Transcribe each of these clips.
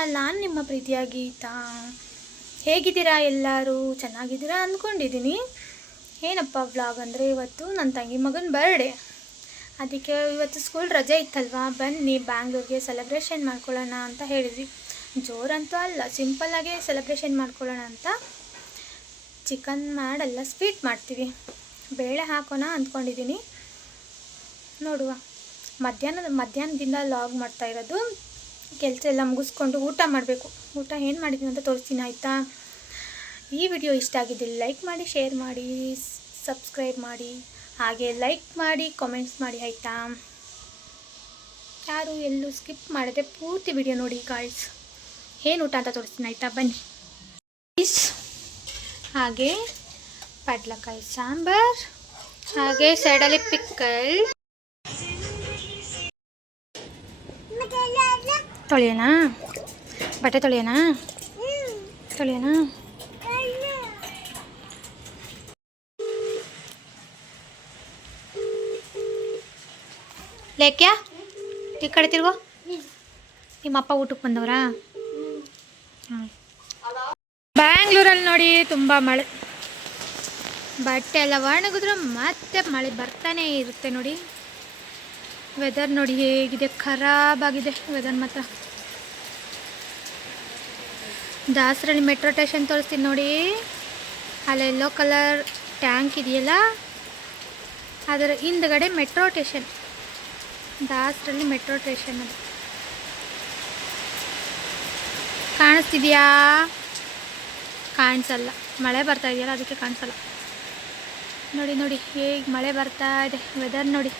Channel. ನಾನು ನಿಮ್ಮ ಪ್ರೀತಿಯ ಗೀತಾ. ಹೇಗಿದ್ದೀರಾ ಎಲ್ಲರೂ? ಚೆನ್ನಾಗಿದ್ದೀರಾ ಅಂದ್ಕೊಂಡಿದ್ದೀನಿ. ಏನಪ್ಪ ವ್ಲಾಗ್ ಅಂದರೆ, ಇವತ್ತು ನನ್ನ ತಂಗಿ ಮಗನ ಬರ್ಡೇ. ಅದಕ್ಕೆ ಇವತ್ತು ಸ್ಕೂಲ್ ರಜೆ ಇತ್ತಲ್ವಾ, ಬನ್ನಿ ಬ್ಯಾಂಗ್ಳೂರಿಗೆ ಸೆಲೆಬ್ರೇಷನ್ ಮಾಡ್ಕೊಳ್ಳೋಣ ಅಂತ ಹೇಳಿದ್ವಿ. ಜೋರಂತೂ ಅಲ್ಲ, ಸಿಂಪಲ್ಲಾಗೆ ಸೆಲೆಬ್ರೇಷನ್ ಮಾಡ್ಕೊಳ್ಳೋಣ ಅಂತ. ಚಿಕನ್ ಮಾಡಲ್ಲ, ಸ್ವೀಟ್ ಮಾಡ್ತೀವಿ. ಬೇಳೆ ಹಾಕೋಣ ಅಂದ್ಕೊಂಡಿದ್ದೀನಿ, ನೋಡುವ. ಮಧ್ಯಾಹ್ನದಿಂದ ಲಾಗ್ ಮಾಡ್ತಾ ಇರೋದು. ಕೆಲಸ ಎಲ್ಲ ಮುಗಿಸ್ಕೊಂಡು ಊಟ ಮಾಡಬೇಕು. ಊಟ ಏನು ಮಾಡಿದ್ದೀನಿ ಅಂತ ತೋರಿಸ್ತೀನಿ, ಆಯಿತಾ? ಈ ವಿಡಿಯೋ ಇಷ್ಟ ಆಗಿದ್ದಲ್ಲಿ ಲೈಕ್ ಮಾಡಿ, ಶೇರ್ ಮಾಡಿ, ಸಬ್ಸ್ಕ್ರೈಬ್ ಮಾಡಿ, ಹಾಗೆ ಲೈಕ್ ಮಾಡಿ, ಕಾಮೆಂಟ್ಸ್ ಮಾಡಿ, ಆಯಿತಾ? ಯಾರು ಎಲ್ಲೂ ಸ್ಕಿಪ್ ಮಾಡಿದೆ ಪೂರ್ತಿ ವಿಡಿಯೋ ನೋಡಿ ಗಾಯ್ಸ್. ಏನು ಊಟ ಅಂತ ತೋರಿಸ್ತೀನಿ, ಆಯಿತಾ? ಬನ್ನಿ. ಹಾಗೆ ಪಡ್ಲಕಾಯಿ ಸಾಂಬಾರ್, ಹಾಗೆ ಸೈಡಲ್ಲಿ ಪಿಕ್ಕಲ್. ತೊಳೆಯೋಣ? ಬಟ್ಟೆ ತೊಳೆಯೋಣ? ಲೇಕ್ಯಾ ಈ ಕಡೆ ತಿರ್ಗೋ. ನಿಮ್ಮಪ್ಪ ಊಟಕ್ಕೆ ಬಂದವರಾ? ಬ್ಯಾಂಗ್ಳೂರಲ್ಲಿ ನೋಡಿ ತುಂಬ ಮಳೆ. ಬಟ್ಟೆ ಎಲ್ಲ ಒಣಗಿದ್ರು ಮತ್ತೆ ಮಳೆ ಬರ್ತಾನೆ ಇರುತ್ತೆ ನೋಡಿ. ವೆದರ್ ನೋಡಿ ಹೇಗಿದೆ, ಖರಾಬ್ ಆಗಿದೆ ವೆದರ್ ಮಾತ್ರ. ದಾಸರಳ್ಳಿ ಮೆಟ್ರೋ ಸ್ಟೇಷನ್ ತೋರಿಸ್ತೀನಿ ನೋಡಿ. ಅಲ್ಲಿ ಯೆಲ್ಲೋ ಕಲರ್ ಟ್ಯಾಂಕ್ ಇದೆಯಲ್ಲ, ಅದರ ಹಿಂದ್ಗಡೆ metro station. Dasarahalli metro station ಅದು ಕಾಣಿಸ್ತಿದೆಯಾ? ಕಾಣಿಸಲ್ಲ, ಮಳೆ ಬರ್ತಾ ಇದೆಯಲ್ಲ ಅದಕ್ಕೆ ಕಾಣಿಸಲ್ಲ. ನೋಡಿ ನೋಡಿ ಹೇಗೆ ಮಳೆ ಬರ್ತಾ ಇದೆ. ವೆದರ್ ನೋಡಿ,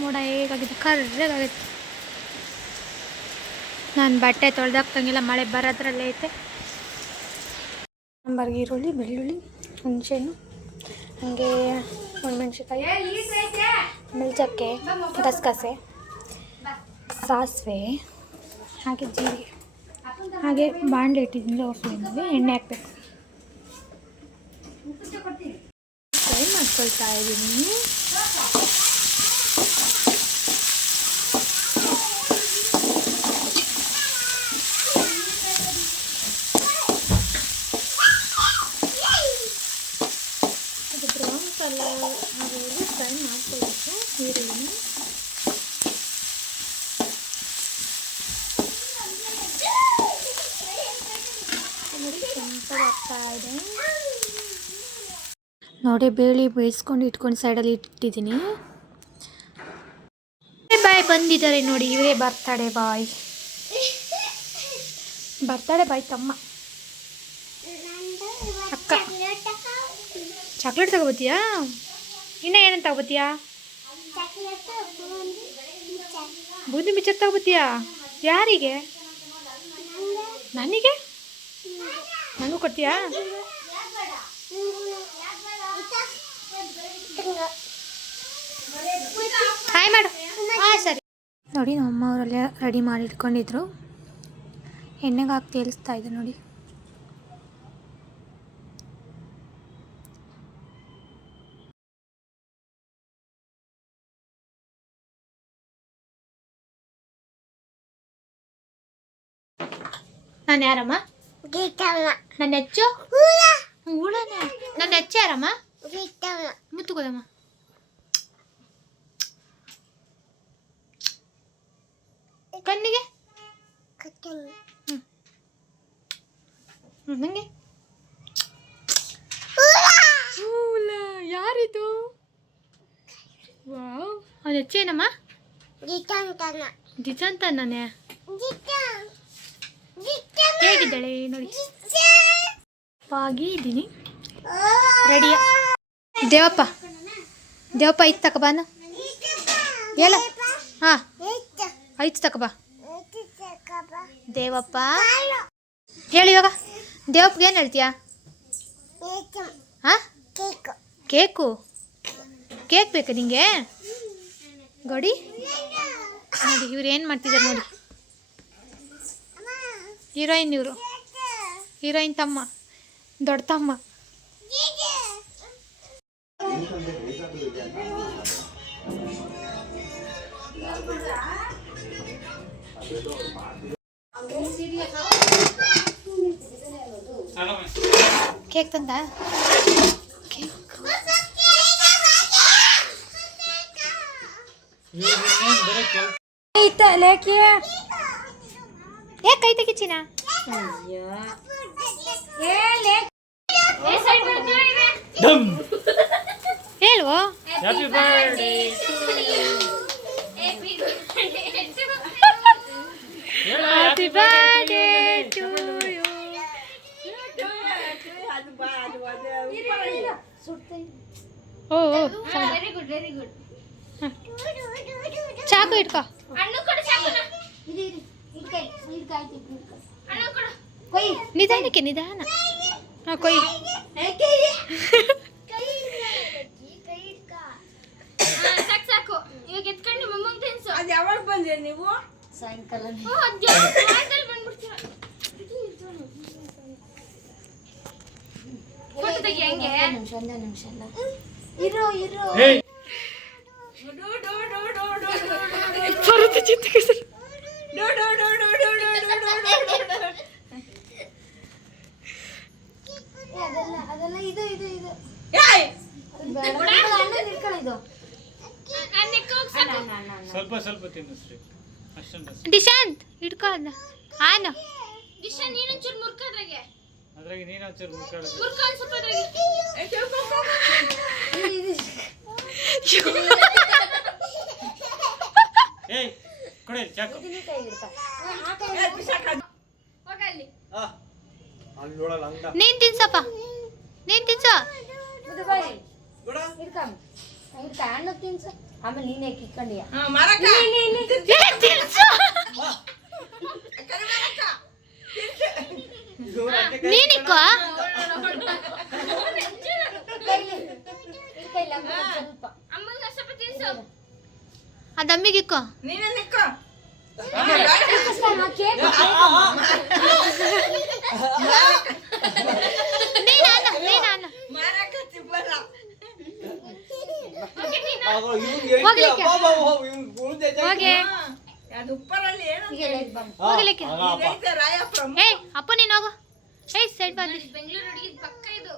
ಮೋಡ ಹೇಗಾಗಿದೆ, ಕರ್ರಗಾಗಿದೆ. ನಾನು ಬಟ್ಟೆ ತೊಳೆದಾಕ್ತಂಗಿಲ್ಲ, ಮಳೆ ಬರೋದ್ರಲ್ಲೇ ಐತೆ. ಸಾಂಬಾರ್ಗೆ ಈರುಳ್ಳಿ, ಬೆಳ್ಳುಳ್ಳಿ, ಹುಣಸೆಹಣ್ಣು, ಹಾಗೆ ಒಣಮೆಣ್ಸಿನ್ಕಾಯಿ, ಮೆಲ್ಚಕ್ಕೆ, ಗಸಗಸೆ, ಸಾಸಿವೆ, ಹಾಗೆ ಜೀರಿಗೆ, ಹಾಗೆ ಬಾಣಲೆ ಇಟ್ಟಿದ್ದೀನಿ ಲೋ ಫ್ಲೇಮಲ್ಲಿ. ಎಣ್ಣೆ ಹಾಕಬೇಕು. ಫ್ರೈ ಮಾಡ್ಕೊಳ್ತಾ ಇದ್ದೀನಿ. ಅದು ಬ್ರೌನ್ ಕಲರ್ ಆಗೋವರೆಗೂ ಫ್ರೈ ಮಾಡ್ಕೊಳ್ಬೇಕು ಈರುಳ್ಳಿನ. ಆಗ್ತಾ ಇದೆ ನೋಡಿ. ಬೇಳೆ ಬೇಯಿಸ್ಕೊಂಡು ಇಟ್ಕೊಂಡು ಸೈಡಲ್ಲಿ ಇಟ್ಟಿದ್ದೀನಿ. ಬಾಯ್ ಬಂದಿದ್ದಾರೆ ನೋಡಿ, ಇವರೇ ಬರ್ತಾಡೆ ಬಾಯ್. ಬರ್ತಾಡೆ ಬಾಯ್ ತಮ್ಮ ಅಕ್ಕ. ಚಾಕ್ಲೇಟ್ ತಗೋಬತ್ತೀಯಾ? ಇನ್ನೂ ಏನಂತ ತಗೋಬತ್ತೀಯಾ? ಬೂಂದಿ ಮಿಚ್ಚರ್ ತಗೋಬತ್ತೀಯಾ? ಯಾರಿಗೆ? ನನಗೆ? ನನಗೂ ಕೊಡ್ತೀಯಾ? ಹಾಯ್ ಮಾಡು. ಹಾಂ ಸರಿ. ನೋಡಿ ನಮ್ಮ ಅವರೆಲ್ಲ ರೆಡಿ ಮಾಡಿ ಇಟ್ಕೊಂಡಿದ್ರು. ಎಣ್ಣೆಗೆ ಹಾಕಿ ತೇಲಿಸ್ತಾ ಇದೆ ನೋಡಿ. ನಾನು ಯಾರಮ್ಮ? ನನ್ನ ಹೆಚ್ಚು ಹೂಳನೆ. ನನ್ನ ಹೆಚ್ಚು ಯಾರಮ್ಮ? ಮುತ್ತುಕೋದಮ್ಮ. ಕಣ್ಣಿಗೆ ನಂಗೆ ಯಾರಿದು? ವಾವ್, ಅವನ ಹೆಚ್ಚೇನಮ್ಮ? ಜಿಜಂತಾನೆ. ಹೇಗಿದ್ದಾಳೆ ನೋಡಿ. ಇದ್ದೀನಿ ರೆಡಿಯ. ದೇವಪ್ಪ ಐದು ತಕಬಾನು ಹೇಳ. ಹಾಂ ಐದು ತಕಬಾ. ದೇವಪ್ಪ ಹೇಳಿ ಇವಾಗ. ದೇವಪ್ಪಗೆ ಏನು ಹೇಳ್ತೀಯಾ? ಹಾಂ ಕೇಕು. ಕೇಕ್ ಬೇಕಾ ನಿಂಗೆ? ಗೋಡಿ ನೋಡಿ ಇವ್ರು ಏನು ಮಾಡ್ತಿದ್ದಾರೆ ನೋಡಿ. ಹೀರೋಯಿನ್ ಇವರು, ಹೀರೋಯಿನ್ ತಮ್ಮ, ದೊಡ್ಡ ತಮ್ಮ. ಕೇಕ್ ತಂದ ಕೈ ತೆಗಿಚಿನ ಹೇಳುವ Happy birthday to you. Oh, very good, very good. ಚಾಕು ಇಟ್ಕೋ. ಅಣ್ಣು ಕೊಡು ಚಾಕುನ. ಇಡ್ಕೈ ಅಣ್ಣು ಕೊಡು. ಕೊಯ್. ನಿಧಾನಕ್ಕೆ ನಿಧಾನ. ಹಾ ಕೊಯ್. ಕೈ ಇಡ್ಕ. ಸಾಕು. ಇವಾಗ ಎತ್ಕೊಂಡು ಮಮ್ಮಂಗೆ ತಿನ್ಸು. ಅದು ಯಾವಾಗ ಬಂದ್ರಿ ನೀವು? ಸಾಯಂಕಾಲ. ಸಾಯಂಕಾಲ ಬಂದ್ಬಿಡ್ತೀರಾ? ಫೋಟೋ ತೆಗಿ ಹಂಗೆ. ಒಂದು ನಿಮಿಷ ಅಲ್ಲ. ಇರು. ಬರುತ್ತೆ ಚಿತ್ರಕ್ಕೆ ಸರ್. ಅದೆಲ್ಲ ಇದು ಸ್ವಲ್ಪ ತಿನ್ನಿಸ್ರಿ ಅಷ್ಟೊಂದು ಡಿಶಾಂತ್ ಹಿಡ್ಕೊ ಅದನ್ನ ಆನು ಡಿಶಾಂತ್ ನೀನು ಒಂಚೂರು ಮುರ್ಕದ್ರಾಗೆ ಅದ್ರಾಗೆ ನೀನು ಒಂಚೂರು ಮುರ್ಕೊಂಡು ಸ್ವಲ್ಪ ಅದ್ರಾಗೆ ಏಯ್ ಕೊಡಿ ಚಾಕು ಹೋಗಲ್ಲಿ ಅಲ್ಲಿ ನೋಡಲ್ಲ ಅಂತ ನೀನ್ ತಿನ್ಸಪ್ಪ ನೀನ್ ತಿನ್ಸು ಹಣ್ಣು ತಿನ್ಸು ಆಮೇಲೆ ನೀನೇ ಕಿಕ್ಕೊಂಡಿಯ ತಿನ್ಸು ನೀನಿಕ್ಕೋ ಸ್ವಲ್ಪ ಅಮ್ಮಂಗೆ ಸ್ವಲ್ಪ ತಿನ್ಸು ಅದಮ್ಮಿಗಿಕ್ಕೋ ನೀನೇ ನಿಕ್ಕೋ ನೀನಾನು ಹೋಗ್ಲಿಕ್ಕೆ ಏಯ್ ಅಪ್ಪ ನೀನು ಹೋಗು ಏಯ್ ಸೈಡ್ ಬಂದಿ ಬೆಂಗಳೂರು ಹುಡುಗಿ ಪಕ್ಕ ಇದು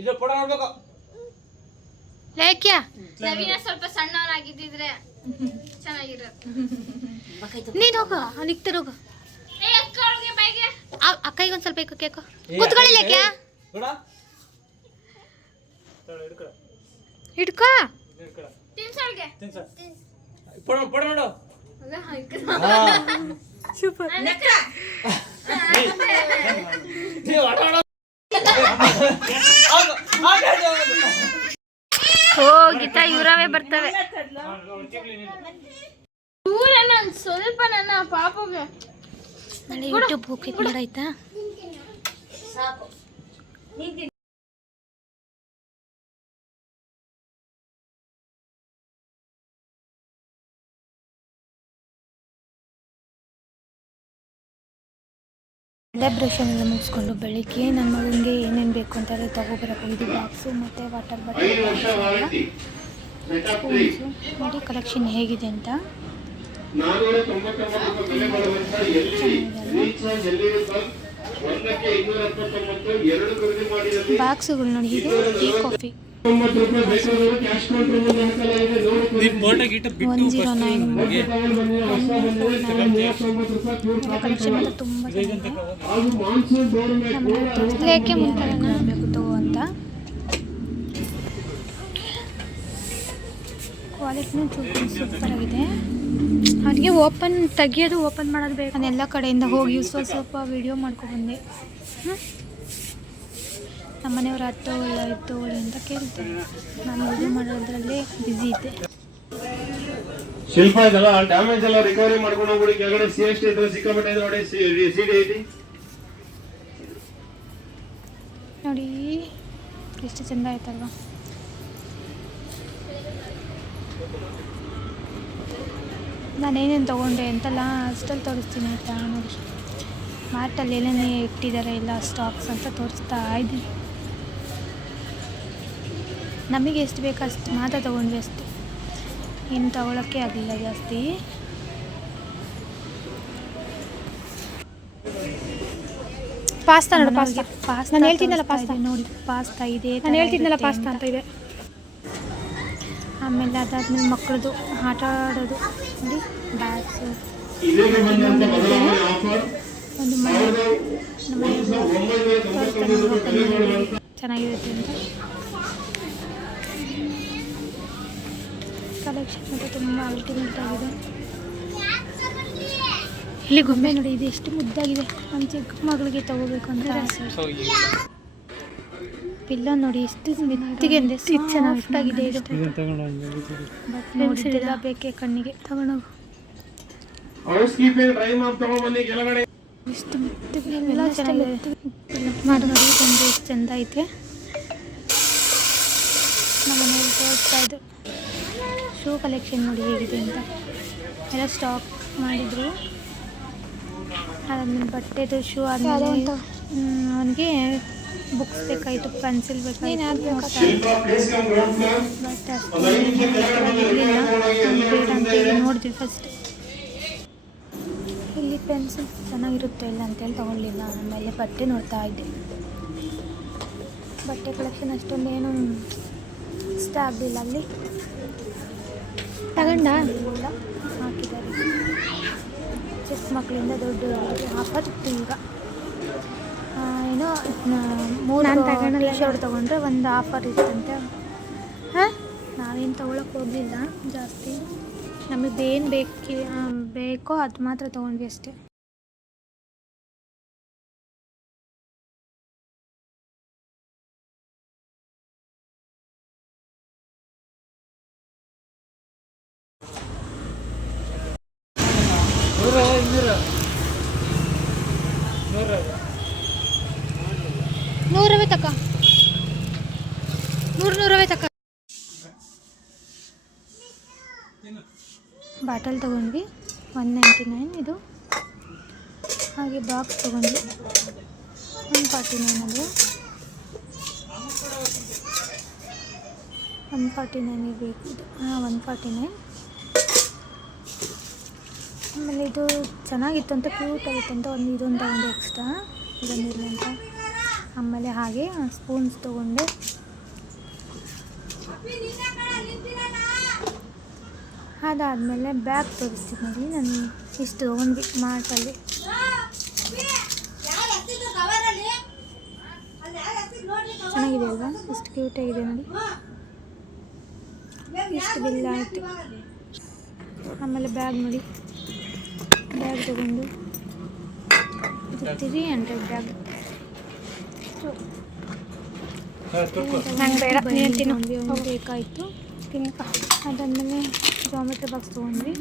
ಇದು ಫೋಟೋ ನೋಡ್ಬೇಕು ಲೇಕ್ಯಾ ನವೀನ ಸ್ವಲ್ಪ ಸಣ್ಣವನಾಗಿದ್ದಿದ್ರೆ ಚೆನ್ನಾಗಿರೋದು ನೀನು ಹೋಗು ನಿಕ್ತರ ಹೋಗು ಏ ಅಕ್ಕ ಅವ್ಳಿಗೆ ಬೈಗೆ ಅಕ್ಕಗೆ ಒಂದು ಸ್ವಲ್ಪ ಇಕ್ಕು ಕೇಕು ಕೂತ್ಕೊಳ್ಳಿ ಲೇಕ್ಯಾ ಹಿಡ್ಕೋ ತಿನ್ಸೋಳ್ಗೆ ಫೋಟೋ ನೋಡು ಸೂಪರ್ ಓ ಗೀತಾ ಇವರವೇ ಬರ್ತವೆ ದೂರನ ಒಂದು ಸ್ವಲ್ಪ ನನ್ನ ಪಾಪಗೆ ನಾಳೆ ಯೂಟ್ಯೂಬ್ ಹೋಗಿ ನೋಡಾಯ್ತಾ ಸಾಕು ಸೆಲೆಬ್ರೇಷನ್ ಎಲ್ಲ ಮುಗಿಸ್ಕೊಂಡು ಬೆಳಿಗ್ಗೆ ನನ್ನ ಮಗನಿಗೆ ಏನೇನು ಬೇಕು ಅಂತ ತಗೋಬರಕ್ಕೆ ಹೋಗಿದ್ದು ಬಾಕ್ಸು ಮತ್ತು ವಾಟರ್ ಬಾಟಲ್ ಸ್ಪೂನ್ಸು ನೋಡಿ ಕಲೆಕ್ಷನ್ ಹೇಗಿದೆ ಅಂತ ಬಾಕ್ಸುಗಳು ನೋಡಿ ಇದು ಟೀ ಕಾಫಿ 109 ಕಲೆಕ್ಷನ್ ಮಾತ್ರ ತುಂಬ ಲೇಕೆ ಮುಂದೆ ಬೇಕು ತಗೋ ಅಂತ ಕ್ವಾಲಿಟಿನೂ ಸೂಪರ್ ಆಗಿದೆ ಅವರಿಗೆ ಓಪನ್ ತೆಗಿಯೋದು ಓಪನ್ ಮಾಡೋದು ಬೇಕು ನಾನು ಎಲ್ಲ ಕಡೆಯಿಂದ ಹೋಗಿ ಸ್ವಲ್ಪ ವೀಡಿಯೋ ಮಾಡ್ಕೊಬಂದೆ ನಮ್ಮನೆಯವ್ರು ತಗೊಳ್ಳಿ ಅಂತ ಕೇಳ್ತಾರೆ ನಾನು ವೀಡಿಯೋ ಮಾಡೋದ್ರಲ್ಲೇ ಬ್ಯುಸಿ ಇದ್ದೆ ಶಿಲ್ಪ ಇದಲ್ಲ ಡ್ಯಾಮೇಜ್ ಎಲ್ಲ ರಿಕವರಿ ಮಾಡ್ಕೊಂಡು ಹೋಗ್ಬಿಡಿ ಕೆಳಗಡೆ CST ಇದ್ರೆ ಸಿಕ್ಕಾಪಟ್ಟೆ ನೋಡಿ CD ಐತಿ ನೋಡಿ ಎಷ್ಟು ಚಂದ ಆಯ್ತಲ್ವಾ ನಾನೇನೇನು ತೊಗೊಂಡೆ ಅಂತೆಲ್ಲ ಅಷ್ಟಲ್ಲಿ ತೋರಿಸ್ತೀನಿ ಆಯಿತಾ ನೋಡಿ ಮಾರ್ಟಲ್ಲಿ ಏನೇನೇ ಇಟ್ಟಿದ್ದಾರೆ ಎಲ್ಲ ಸ್ಟಾಕ್ಸ್ ಅಂತ ತೋರಿಸ್ತಾ ಇದ್ದೀನಿ ನಮಗೆ ಎಷ್ಟು ಬೇಕು ಅಷ್ಟು ಮಾತ್ರ ತೊಗೊಂಡ್ವಿ ಅಷ್ಟೇ ಇನ್ನು ತೊಗೊಳಕ್ಕೆ ಆಗಲಿಲ್ಲ ಜಾಸ್ತಿ ಪಾಸ್ತಾ ನೋಡು, ಪಾಸ್ತಾ. ನಾನು ಹೇಳ್ತಿದ್ನಲ್ಲ ಪಾಸ್ತಾ ನೋಡಿ, ಪಾಸ್ತಾ ಇದೆ. ನಾನು ಹೇಳ್ತಿದ್ನಲ್ಲ ಪಾಸ್ತಾ ಅಂತ ಇದೆ. ಆಮೇಲೆ ಅದಾದ್ಮೇಲೆ ಮಕ್ಕಳದು ಆಟ ಆಡೋದು ನೋಡಿ, ಬ್ಯಾಗ್ಸು, ಇದೀಗ ಬಂದಂತ ಬದಲಾವಣೆ ಆಫರ್ ಒಂದು ಮನೆ 1990 ಕಲೆಗಳು ಚೆನ್ನಾಗಿರುತ್ತೆ ಅಂತ ಕಲೆಕ್ಷನ್ ಮತ್ತು ತುಂಬ ಅಲ್ಟಿಮೇಟ್ ಆಗಿದೆ. ಇಲ್ಲಿ ಗೊಂಬೆ ನೋಡಿ, ಇದು ಎಷ್ಟು ಮುದ್ದಾಗಿದೆ. ಒಂದು ಚಿಕ್ಕ ಮಗಳಿಗೆ ತಗೋಬೇಕು ಅಂದರೆ ಪಿಲ್ಲ ನೋಡಿ, ಎಷ್ಟು ಮೆತ್ತಿಗೆ ಅಂದರೆ ಚೆನ್ನಾಗಿದೆ. ಇದು ನೋಡಿದ್ದೆಲ್ಲ ಬೇಕೆ ಕಣ್ಣಿಗೆ ತಗೊಂಡೋಗು. ಹೌಸ್ ಕೀಪಿಂಗ್ ಡ್ರೈ ಮಾಪ್ ತಗೊಂಡ್ಬನ್ನಿ ಕೆಳಗಡೆ. ಎಷ್ಟು ಮೆತ್ತಿಗೆ ಎಲ್ಲ ಚೆನ್ನಾಗಿದೆ. ಮಾಡಿ ನೋಡಿ ಒಂದು ಎಷ್ಟು ಚೆಂದ ಐತೆ. ನಮ್ಮ ಮನೇಲಿ ತೋರಿಸ್ತಾ ಇದ್ದು ಶೂ ಕಲೆಕ್ಷನ್ ನೋಡಿ ಹೇಗಿದೆ ಅಂತ. ಎಲ್ಲ ಸ್ಟಾಕ್ ಮಾಡಿದರು. ಅದಾದ್ಮೇಲೆ ಬಟ್ಟೆದು ಶೂ ಆದಮೇಲೆ ಅವನಿಗೆ ಬುಕ್ಸ್ ಬೇಕಾಯಿತು, ಪೆನ್ಸಿಲ್ ಬೇಕಾಯಿತು. Shilpa place come ground floor. But ಅಷ್ಟು ಒಂದು 5 ನಿಮಿಷ ಕೆಳಗಡೆ ಬಂದ್ರೆ ಬೇಡ ಅಂತೇಳಿ ನೋಡಿದ್ವಿ ಫಸ್ಟ್. ಇಲ್ಲಿ ಪೆನ್ಸಿಲ್ ಚೆನ್ನಾಗಿರುತ್ತೆ ಇಲ್ಲ ಅಂತೇಳಿ ತೊಗೊಳ್ಲಿಲ್ಲ. ಆಮೇಲೆ ಬಟ್ಟೆ ನೋಡ್ತಾ ಇದ್ದೆ. ಬಟ್ಟೆ ಕಲೆಕ್ಷನ್ ಅಷ್ಟೊಂದೇನು ಇಷ್ಟ ಆಗಲಿಲ್ಲ. ಅಲ್ಲಿ ತಗೊಂಡ ಇಲ್ಲ ಹಾಕಿದ್ದಾರೆ. ಚಿಕ್ಕ ಮಕ್ಕಳಿಂದ ದೊಡ್ಡವರಿಗೆ ಆಫರ್ ಇತ್ತು ಈಗ. ಏನೋ 3 ಟಿ ಶರ್ಟ್ ತೊಗೊಂಡ್ರೆ ಒಂದು ಆಫರ್ ಇತ್ತಂತೆ. ಹಾಂ, ನಾವೇನು ತೊಗೊಳಕ್ಕೆ ಹೋಗಲಿಲ್ಲ ಜಾಸ್ತಿ. ನಮಗೆ ಏನು ಬೇಕೋ ಅದು ಮಾತ್ರ ತೊಗೊಂಡ್ವಿ ಅಷ್ಟೇ. ನೂರವೇ ತಕ, ನೂರವೇ ತಕ. ಬಾಟಲ್ ತೊಗೊಂಡ್ವಿ 199 ಇದು. ಹಾಗೆ ಬಾಕ್ಸ್ ತೊಗೊಂಡ್ವಿ 149 ಅದು. 149 ಬೇಕು ಇದು. 149. ಆಮೇಲೆ ಇದು ಚೆನ್ನಾಗಿತ್ತು ಅಂತ, ಕ್ಯೂಟ್ ಆಗಿತ್ತು ಅಂತ ಇದೊಂದು ತೊಗೊಂಡೆ ಎಕ್ಸ್ಟ್ರಾ, ಇದೊಂದಿರಲಿ ಅಂತ. ಆಮೇಲೆ ಹಾಗೆ ಸ್ಪೂನ್ಸ್ ತೊಗೊಂಡೆ. ಅದಾದಮೇಲೆ ಬ್ಯಾಗ್ ತೋರಿಸ್ತೀನಿ ನೋಡಿ. ನಾನು ಇಷ್ಟು ತೊಗೊಂಡ್ವಿ ಮಾರ್ಟಲ್ಲಿ. ಚೆನ್ನಾಗಿದೆ ಅಲ್ವಾ, ಇಷ್ಟು ಕ್ಯೂಟಾಗಿದೆ ನೋಡಿ. ಇಷ್ಟು ಬಿಲ್ ಆಯಿತು. ಆಮೇಲೆ ಬ್ಯಾಗ್ ನೋಡಿ, ಬ್ಯಾಗ್ ತೊಗೊಂಡು 300 ಬ್ಯಾಗ್. ನಂಗೆ ಬೇಡ, ನೀನು ಬೇಕಾಯಿತು ತಿನ್ಕ. ಅದಾದಮೇಲೆ ಜಾಮೆಟ್ರಿ ಬಾಕ್ಸ್ ತೊಗೊಂಡ್ವಿ.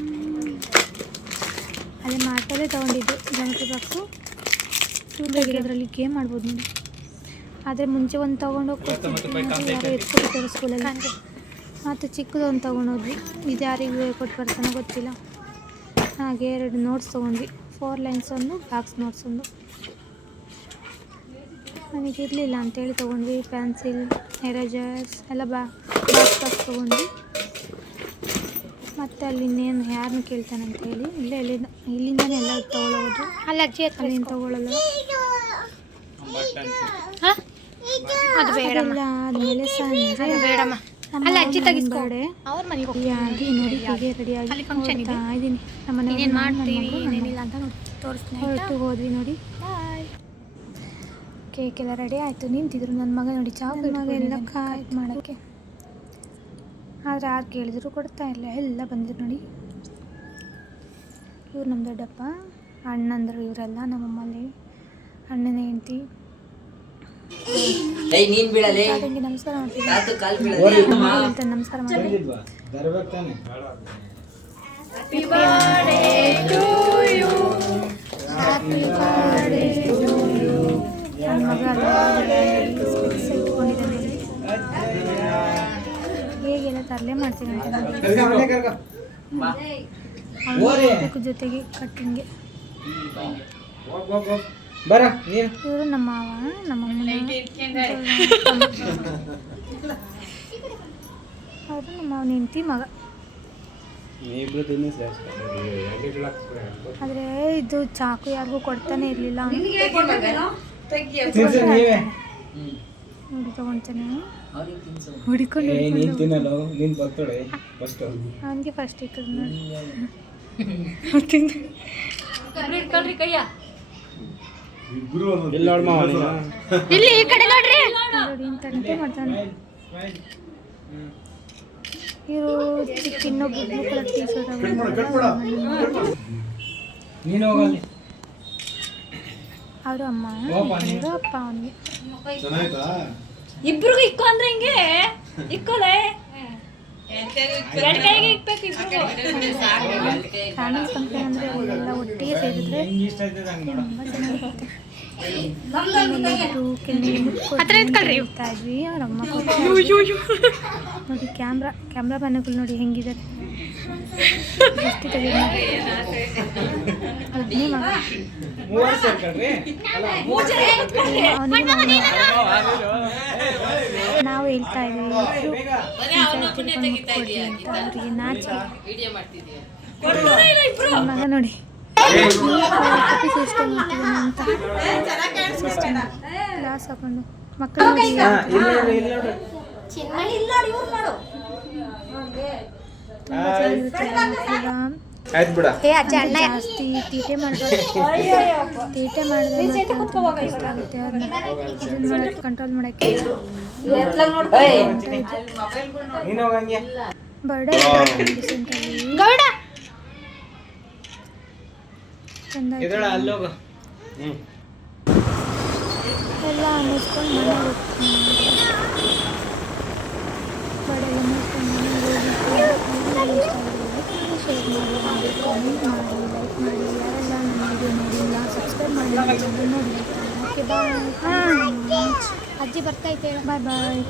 ಅದೇ ಮಾರ್ಟಲ್ಲೇ ತೊಗೊಂಡಿದ್ದು ಜಾಮೆಟ್ರಿ ಬಾಕ್ಸು. ಕ್ಯೂಟಾಗಿದೆ, ಅದರಲ್ಲಿ ಗೇಮ್ ಮಾಡ್ಬೋದು ನೋಡಿ. ಆದರೆ ಮುಂಚೆ ಒಂದು ತೊಗೊಂಡೋಗಿ ಯಾರೋ ಎತ್ಕೊಬಿಟ್ಟಾರೆ ಸ್ಕೂಲಲ್ಲಿ. ಮತ್ತು ಚಿಕ್ಕದು ಒಂದು ತೊಗೊಂಡೋದ್ವಿ. ಇದು ಯಾರಿಗೆ ಕೊಟ್ಟು ಬರ್ತಾನೋ ಗೊತ್ತಿಲ್ಲ. ಹಾಗೆ 2 ನೋಟ್ಸ್ ತೊಗೊಂಡ್ವಿ, 4 ಲೈನ್ಸ್ ಒಂದು, ಬಾಕ್ಸ್ ನೋಟ್ಸ್ ಒಂದು. ನನಗಿರಲಿಲ್ಲ ಅಂತೇಳಿ ತೊಗೊಂಡ್ವಿ. ಪೆನ್ಸಿಲ್, ಎರೇಜರ್ಸ್ ಎಲ್ಲ ಬಾಕ್ಸ್ ತೊಗೊಂಡ್ವಿ. ಮತ್ತು ಅಲ್ಲಿ ಇನ್ನೇನು ಯಾರನ್ನ ಕೇಳ್ತಾನೆ ಅಂತ ಹೇಳಿ ಇಲ್ಲಿಂದನೇ ಎಲ್ಲ ತೊಗೊಳೋದು. ಅಲ್ಲಿ ಅಜ್ಜಿ ಅಲ್ಲಿಂದ ತೊಗೊಳ್ಳಲ್ಲ. ಅದು ಬೇಡಲ್ಲ. ಆದಮೇಲೆ ಸಂಜೆ ಬೇಡಮ್ಮ, ಅಲ್ಲ ಅಜ್ಜಿ ತೆಗಿಸ್ಕೊಡೆ ಅವ್ರ ಮನೆಗೆ ಹೋಗಿ ನೋಡಿ ಹೀಗೆ ರೆಡಿಯಾಗಿ ಹೋಗ್ತಾ ಇದ್ದೀನಿ. ನಮ್ಮ ಮನೆ ಮಾಡ್ತೀವಿ ಏನೇನಿಲ್ಲ ಅಂತ ತೋರಿಸ್ತೀನಿ. ಹೊರಟು ಹೋದ್ವಿ ನೋಡಿ. ಕೇಕ್ ಎಲ್ಲ ರೆಡಿ ಆಯಿತು. ನಿಂತಿದ್ರು ನನ್ನ ಮಗ ನೋಡಿ, ಚಾಕ್ಲೇಟ್ ಎಲ್ಲ ಕಾಯ್ ಮಾಡೋಕ್ಕೆ. ಆದರೆ ಯಾರು ಕೇಳಿದ್ರು ಕೊಡ್ತಾ ಇಲ್ಲ. ಎಲ್ಲ ಬಂದಿದ್ರು ನೋಡಿ. ಇವ್ರು ನಮ್ಮ ದೊಡ್ಡಪ್ಪ, ಅಣ್ಣಂದರು ಇವರೆಲ್ಲ ನಮ್ಮಮ್ಮಲ್ಲಿ, ಅಣ್ಣನ ಹೆಂಡತಿ. ನಮಸ್ಕಾರ ಮಾಡ್ತೀನಿ, ನಮಸ್ಕಾರ ಮಾಡಿ. ಹೇಗೆಲ್ಲ ತರಲೆ ಮಾಡ್ತೀನಿ ಅಂತ ಜೊತೆಗೆ ಕಟ್ಟಿಂಗ್ಗೆ. ಇವರು ನಮ್ಮ ಮಾವ, ನಮ್ಮಮ್ಮನ ಅವರು ನಮ್ಮ ಮಾವನ ಹೆಂಡತಿ ಮಗ. ಆದರೆ ಇದು ಚಾಕು ಯಾರಿಗೂ ಕೊಡ್ತಾನೆ ಇರಲಿಲ್ಲ. ನೋಡಿ ತಗೊಂತಾನೆ ಅವ್ರಿಗೆ ತಿನ್ಸು. ಹುಡಿಕೊಂಡು ನೀನ್ ತಿನ್ನಲ್ಲ ನೀನ್ ಬರ್ತಡೆ ಫಸ್ಟ್ ಅವನಿಗೆ ಫಸ್ಟ್ ಇಕ್ಕದು ನೋಡಿ ಇಬ್ರು ಇಟ್ಕೊಳ್ರಿ ಕೈಯ. ಇಲ್ಲ ಇಲ್ಲಿ ಈ ಕಡೆ ನೋಡ್ರಿ ನೋಡಿ ಇಂತ ಮಾಡ್ತಾನೆ ಇವರು ಚಿಕ್ಕ ಇನ್ನೊಬ್ಬ ಬ್ಲೂ ಕಲರ್ ಟೀ ಶರ್ಟ್ ನೀನು ಹೋಗಲ್ಲಿ ಅವರು ಅಮ್ಮ ಇವರು ಅಪ್ಪ ಅವನಿಗೆ ಚೆನ್ನಾಯ್ತಾ ಇಬ್ರಿಗೂ ಇಕ್ಕೋ ಅಂದ್ರೆ ಹಿಂಗೆ ಇಕ್ಕೋಲೆ ಎರಡು ಕೈಗೆ ಇಕ್ಬೇಕು ಇಬ್ರಿಗೂ. ಫ್ಯಾಮಿಲಿ ಫಂಕ್ಷನ್ ಅಂದರೆ ಎಲ್ಲ ಒಟ್ಟಿಗೆ ಸೇರಿದ್ರೆ ಹೆಂಗ್ ಇಷ್ಟ ಆಯ್ತದ ಹಂಗ್ ಮಾಡು. ತುಂಬ ಚೆನ್ನಾಗಿರುತ್ತೆ ಹತ್ರ ಇರ್ತಾ ಇದ್ವಿ ಅವ್ರ ಅಮ್ಮ ನೋಡಿ ಕ್ಯಾಮ್ರಾ ಮ್ಯಾನ್ಗಳು ನೋಡಿ ಹೆಂಗಿದ್ದಾರೆ ಎಷ್ಟು ತೆಗೆದು ಒಬ್ಬನೇ ಮಗ ಮೂವತ್ತು ಸೇರ್ಕೊಳ್ರಿ ನಾವು ಹೇಳ್ತಾ ಇದ್ವಿ ಅಂತ ಅವರಿಗೆ ನಾಚಿ ಮಗ ನೋಡಿ ಸಿಸ್ಟಮ್ ಅಂತ ಗ್ಲಾಸ್ ಹಾಕೊಂಡು ಮಕ್ಕಳು ತುಂಬ ಚೆನ್ನಾಗಿರುತ್ತೆ ಆಯ್ತು ಬಿಡ ಜಾಸ್ತಿ ತೀಟೆ ಮಾಡಬಾರ್ದು ತೀಟೆ ಮಾಡಿದ್ರೆ ಇಷ್ಟ ಆಗುತ್ತೆ ಅವ್ರನ್ನ ಕಂಟ್ರೋಲ್ ಮಾಡೋಕ್ಕೆ ನೀನು ಹೋಗಂಗೆ ಬರ್ಡೇ ಗೌಡ ಚಂದ ಇದ್ರಳ ಅಲ್ಲಿ ಹೋಗು ಎಲ್ಲ ಮುಗಿಸ್ಕೊಂಡು ಮನೆಗೆ ಹೋಗ್ತೀನಿ ಬರ್ಡೇ ಎಲ್ಲ ಮುಗಿಸ್ಕೊಂಡು ಮನೆಗೆ ಹೋಗಿ ಶೇರ್ ಮಾಡಿ ಕಾಮೆಂಟ್ ಮಾಡಿ ಲೈಕ್ ಮಾಡಿ ಯಾರೆಲ್ಲ ನನ್ನ ವಿಡಿಯೋ ನೋಡಿಲ್ಲ ಸಬ್ಸ್ಕ್ರೈಬ್ ಮಾಡಿ ನೋಡಿ ಓಕೆ ಬಾಯ್ ಅಜ್ಜಿ ಬರ್ತಾ ಇದ್ದೇವೆ ಬಾಯ್ ಬಾಯ್